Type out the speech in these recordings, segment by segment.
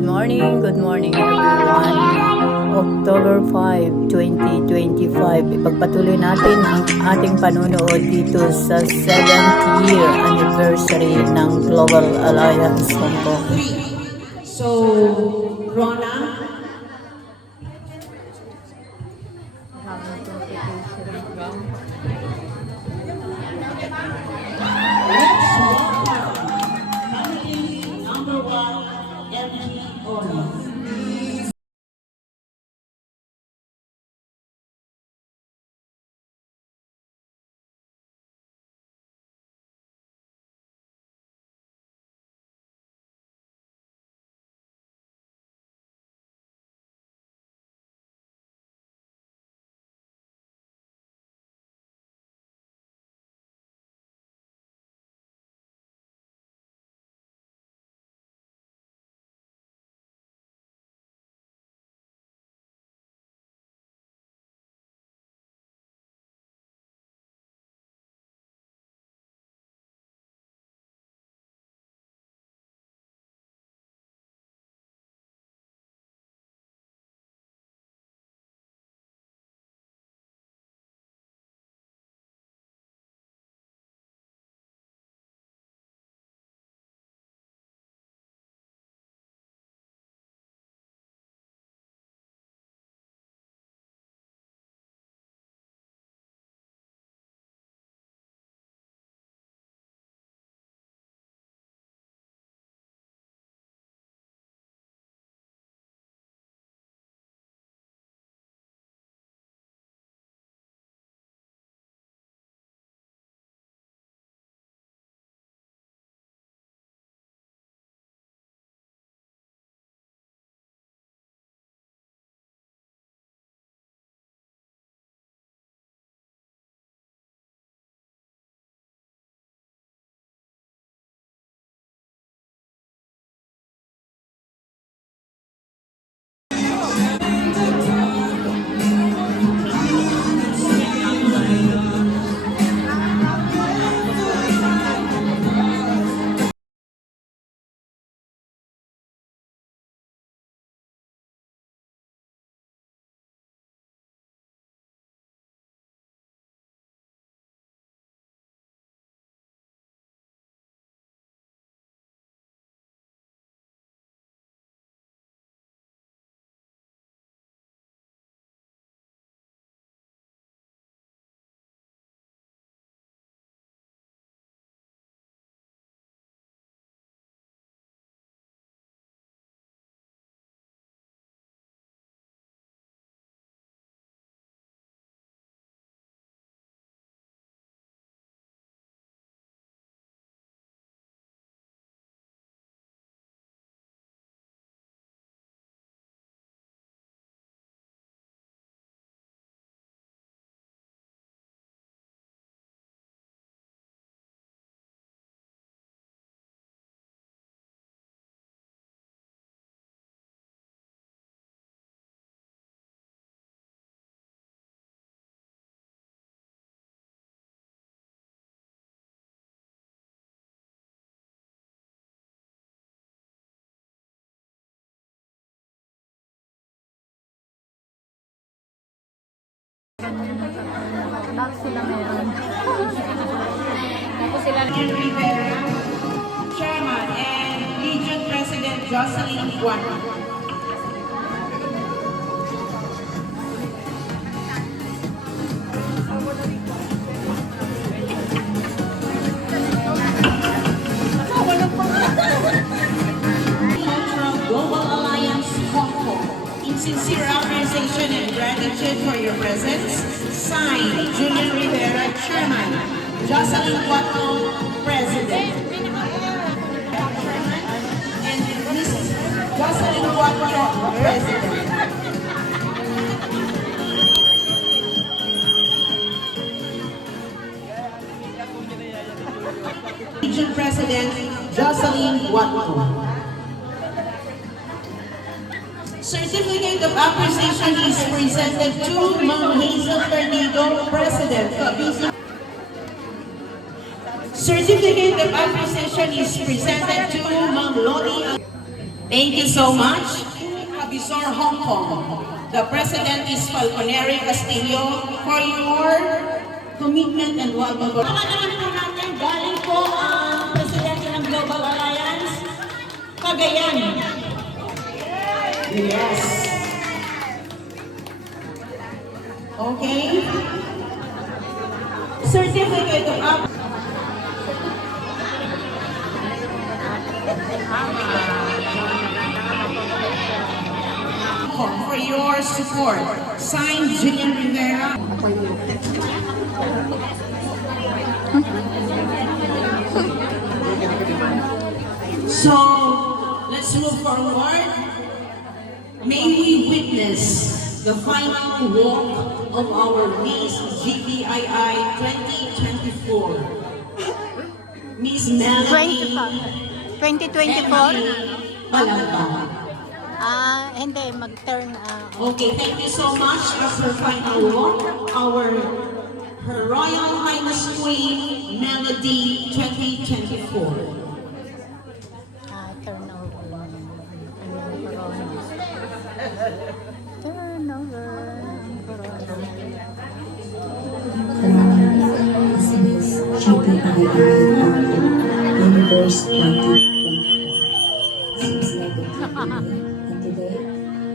Good morning everyone. October 5, 2025. Ipagpatuloy natin ang ating panunood dito sa 7th year anniversary ng Global Alliance Hong Kong. So, Rona, Tapos sila meron. Tapos sila Rivera, Chairman, and Legion President Jocelyn Guan. Global Alliance Hong Kong. In sincere appreciation and gratitude for your presence, signed Julian Rivera, Chairman, Jocelyn Guato, President. And Ms. Jocelyn Guato, President. Region President Jocelyn Guato. Certificate of appreciation is presented to Ma'am Hazel Perdido, President. Certificate of appreciation is presented to Ma'am Loni. Thank you so much. Abisor Hong Kong. The President is Falconeri Castillo for your commitment and welcome. Naman po natin, galing po ang Presidente ng Global Alliance, Cagayan. Yes. Okay. Certificate of for your support. Signed, Julian Rivera. So, let's move forward. May we witness the final walk of our Miss GPII 2024. Miss Melody 2024? Palamba. Hindi, mag-turn. Okay, thank you so much for final walk. Her Royal Highness Queen Melody 2024. Turn over. Turn over. This is GPII Universe 2024. Seems like a dream. And today,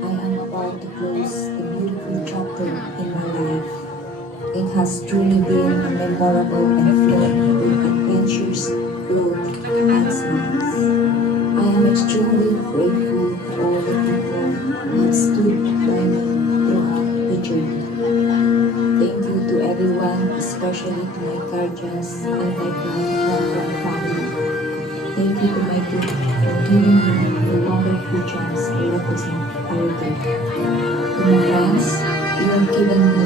I am about to close a beautiful chapter in my life. It has truly been a memorable and filled with adventures, growth, and smiles. I am extremely grateful to all the people who have stood by me throughout the journey. Thank you to everyone, especially to my guardians and my proud family. Thank you to my group for giving me the wonderful chance to represent our group. To my friends, you have given me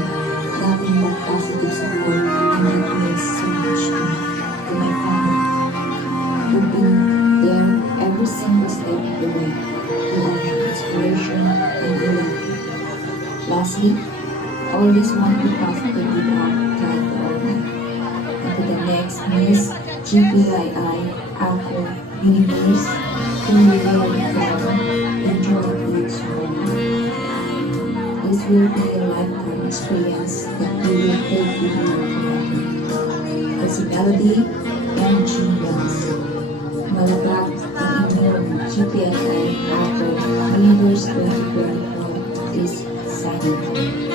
nothing but positive support, and it means so much to me. To my family, who've been there every single step of the way, to our inspiration and love. Lastly, I always want to pass the good heart time to all them. And to the next Miss GPII Afro Universe, who will enjoy each moment. This will be a lifetime experience that we will take with you forever. As Melody and Genius, malapit ang inyong GPII Afro Universe 2024 is signing off.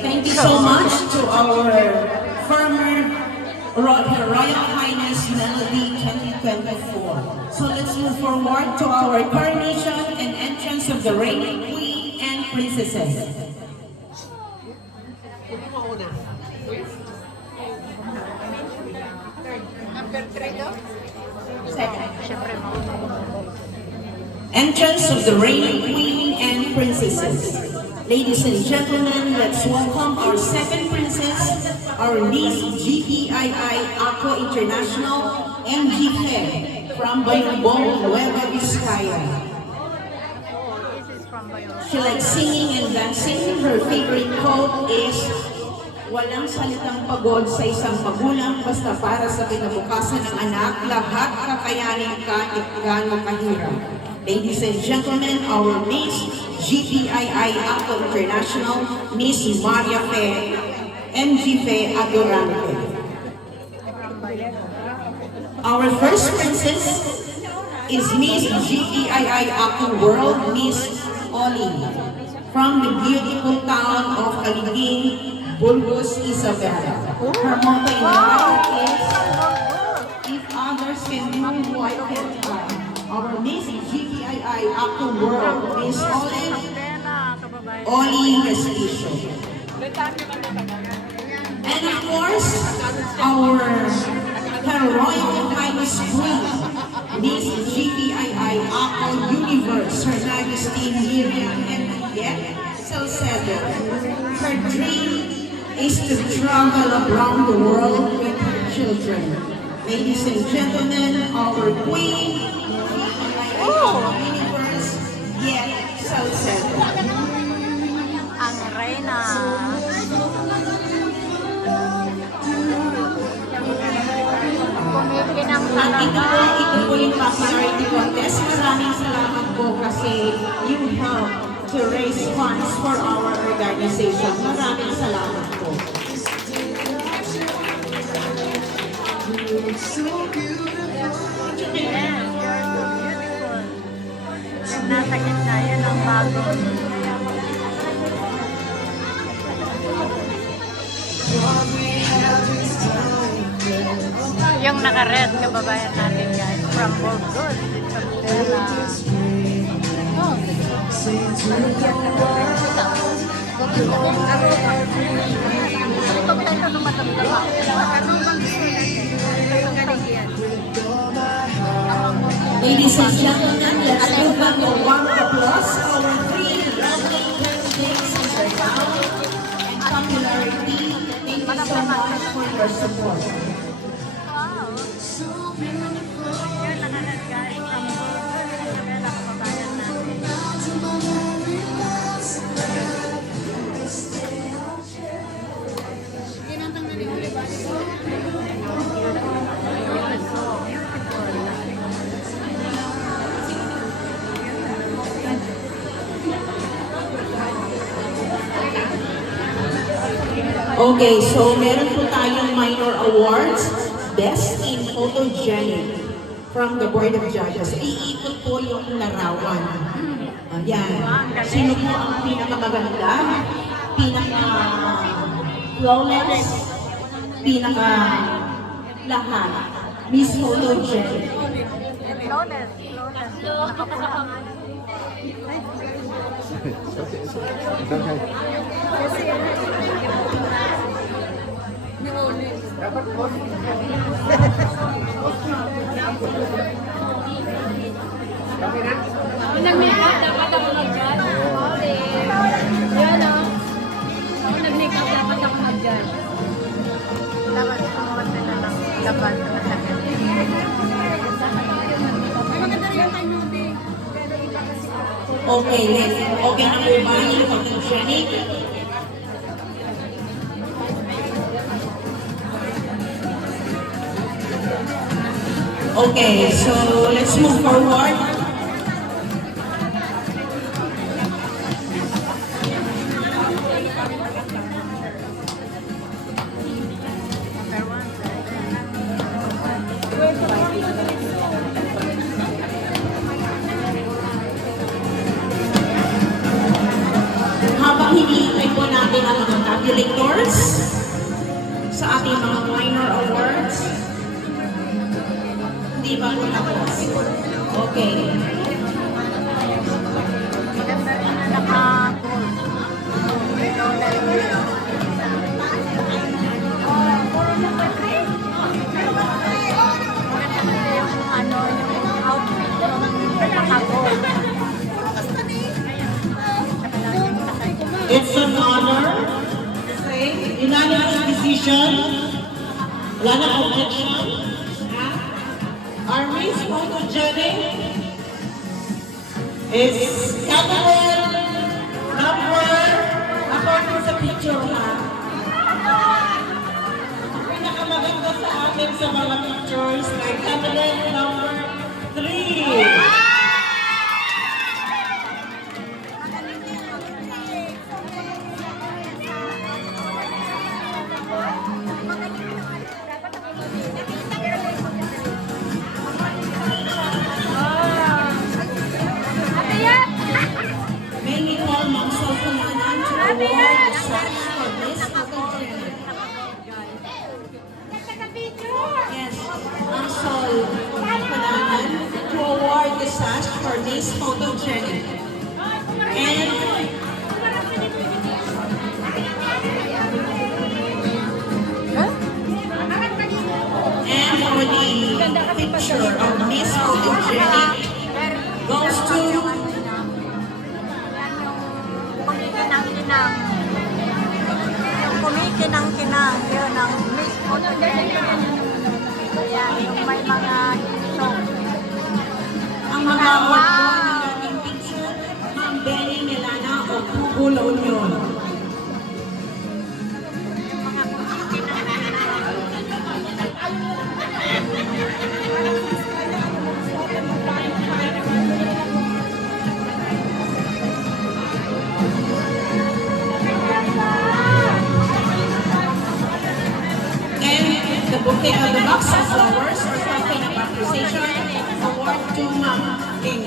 Thank you so much to our Her Royal Highness Melody 2024. So let's move forward to our coronation and entrance of the reigning queen and princesses. Entrance of the reigning queen and princesses. Ladies and gentlemen, let's welcome our second princess, our Miss GPII Aqua International MGK from Bayambong, Nueva Vizcaya. She likes singing and dancing. Her favorite quote is, "Walang salitang pagod sa isang magulang basta para sa kinabukasan ng anak, lahat kakayanin kahit gaano kahirap." Ladies and gentlemen, our Miss GPII Aqua International, Miss Maria Fe, MG Fe Adorante. Our first princess is Miss GPII Aqua World, Miss Oli, from the beautiful town of Caliging, Burgos, Isabela. Her motto in life is, "If others can do, why can't I?" Our Miss GPII Aqua World, Miss Oli Castillo. And of course, our Her Royal Highness Queen, Miss GPII Aqua Universe, Her Majesty Miriam Enriqueta Salcedo. Her dream is to travel around the world with her children. Ladies and gentlemen, our Queen, GPII Aqua Universe, Salcedo. you help to raise funds for our organization. Maraming salamat po. Nasa gitna yan ang bago. Yung naka-red kababayan natin guys from Burgos, Isabela. Oh. Ladies and gentlemen, let's give them a warm applause for our three lovely candidates in their talent and popularity. Thank you so much for your support. Wow. Yung naka-red guys from Burgos, Isabela kababayan natin. Okay, so meron po tayong minor awards. Best in Photogenic from the Board of Judges. Iikot po yung larawan. Ayan. Sino po ang pinakamaganda? Pinaka-flawless? Pinaka-lahat? Miss Photogenic. Flawless. Nag-makeup, dapat ako mag-judge. Yan o. Ako nag-makeup, dapat ako mag-judge. Dapat kumuha sila ng laban sa masakit. Okay, okay na po ba yung Photogenic? Okay, so let's move forward. Habang hinihintay po natin ang mga tabulators sa ating mga minor awards, hindi ba po tapos? Okay. Maganda rin na naka-gold. Yung outfit yung naka-gold. It's an honor. Okay. Unanimous decision. Wala na objection. Our Miss Photogenic is Cameron number, according sa picture ha. Pinakamaganda sa atin sa mga pictures ay Cameron number 3. May we call Ma'am Sol Punanan to award the sash for Miss Photogenic. Yes, Ma'am Sol Punanan to award the sash for Miss Photogenic. And for the picture of Miss Photogenic goes to Kumikinang-kinang. Yung kumikinang-kinang, yun ang Miss Photogenic. Ayan, yung may mga show. ang mga award po ng picture, Ma'am Benny Melana o Google Union. box of flowers or token of appreciation award to Ma'am King.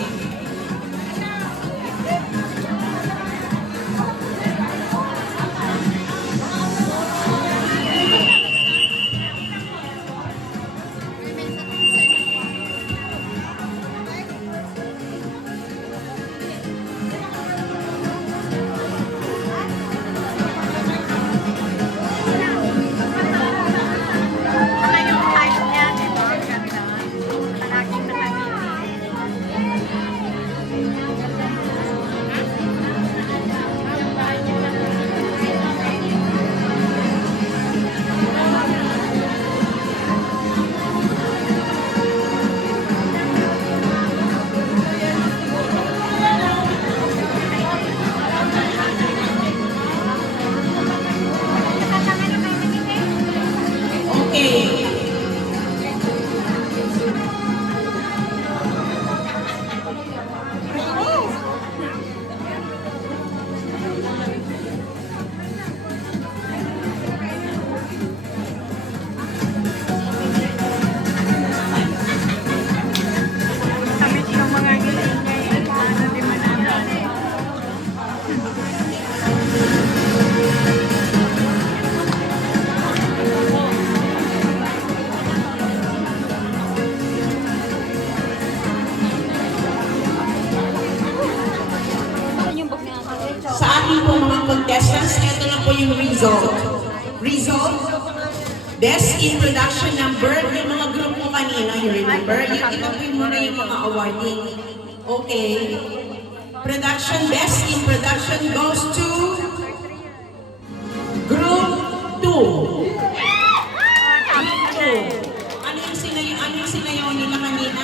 Okay. Sa ating po mga contestants, ito na po yung result. Result, best in production number, yung mga group mo kanina, you remember? Ito po yung muna yung mga awarding. Okay. Production, best in production goes to Group 2. Ano yung sinayaw nila kanina?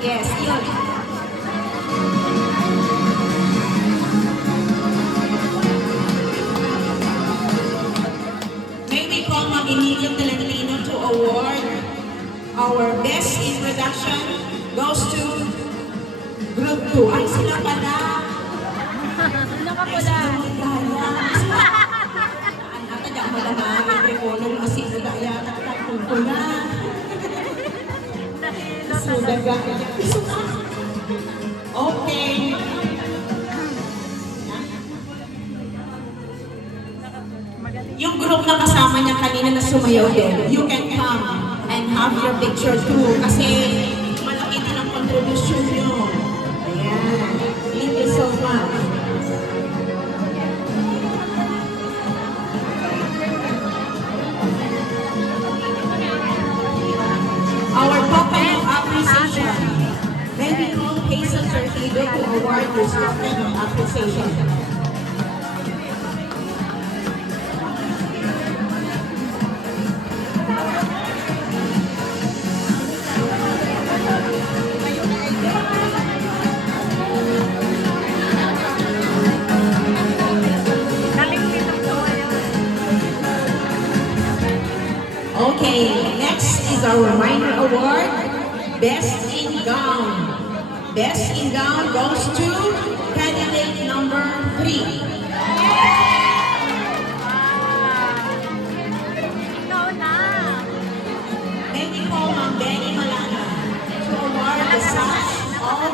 Yes, yun. May we call Ma'am Emilia Tolentino to award our best in production goes to Group 2. Ay, sila pala. Nakapula. Ang tadya mo naman, ang rekolong asino na yata takong ko na. Sudaga. Okay. Yung group na kasama niya kanina na sumayaw din, you can come and have your picture too. Kasi malaki na ng contribution nyo. Ayan. Thank you so much. Our token of appreciation. May we call Hazel Sertido to award this token of appreciation. Okay, next is our minor award, Best in Gown. Best in Gown goes to candidate number 3. May we call Ma'am Benny Malana to award the sash of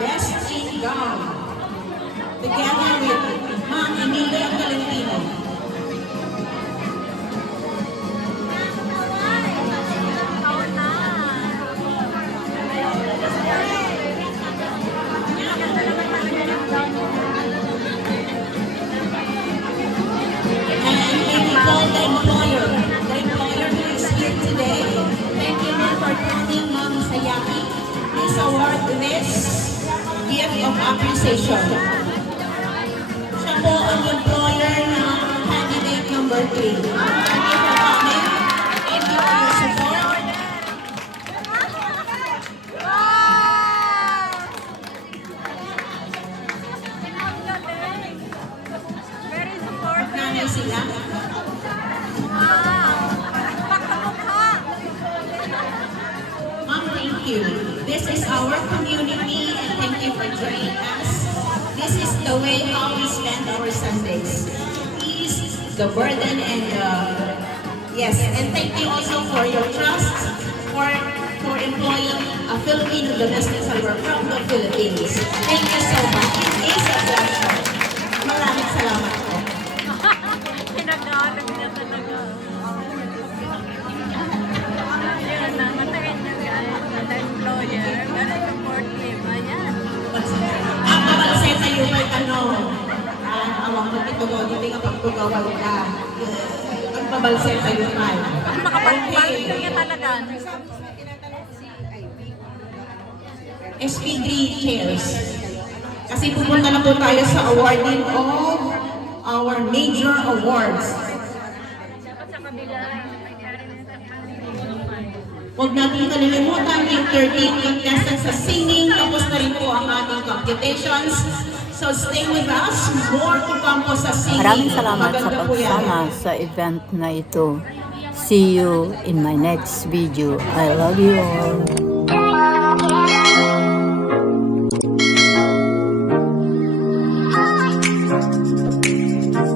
Best in Gown, together with Ma'am Emilia Tolentino. This gift of appreciation. Siya po ang employer ng candidate number 3. Thank you for coming. Thank you for your support. Very supportive. Nanay sila. Ma'am, thank you. This is our community and thank you for joining us. This is the way how we spend our Sundays. Ease the burden and the Yes, and thank you also for your trust for employing a Filipino domestic server from the Philippines. Thank you so much. It is a pleasure. Maraming salamat po. Pinag-aalag niya talaga. Yun na, matagal niya guys. As employer, very supportive. Ayan. Ang mabalsay sa iyo may awang magtitugo, hindi nga pagtugawag ka. Ang mabalsay sa iyo may. Makapag-balto niya talaga. SP3 chairs. Kasi pupunta na po tayo sa awarding of our major awards. Huwag natin kalilimutan yung 13 contestants sa singing. Tapos na rin po ang ating competitions. So stay with us. More to come po sa singing. Maraming salamat sa Maganda po yan. pagsama sa event na ito. See you in my next video. I love you all.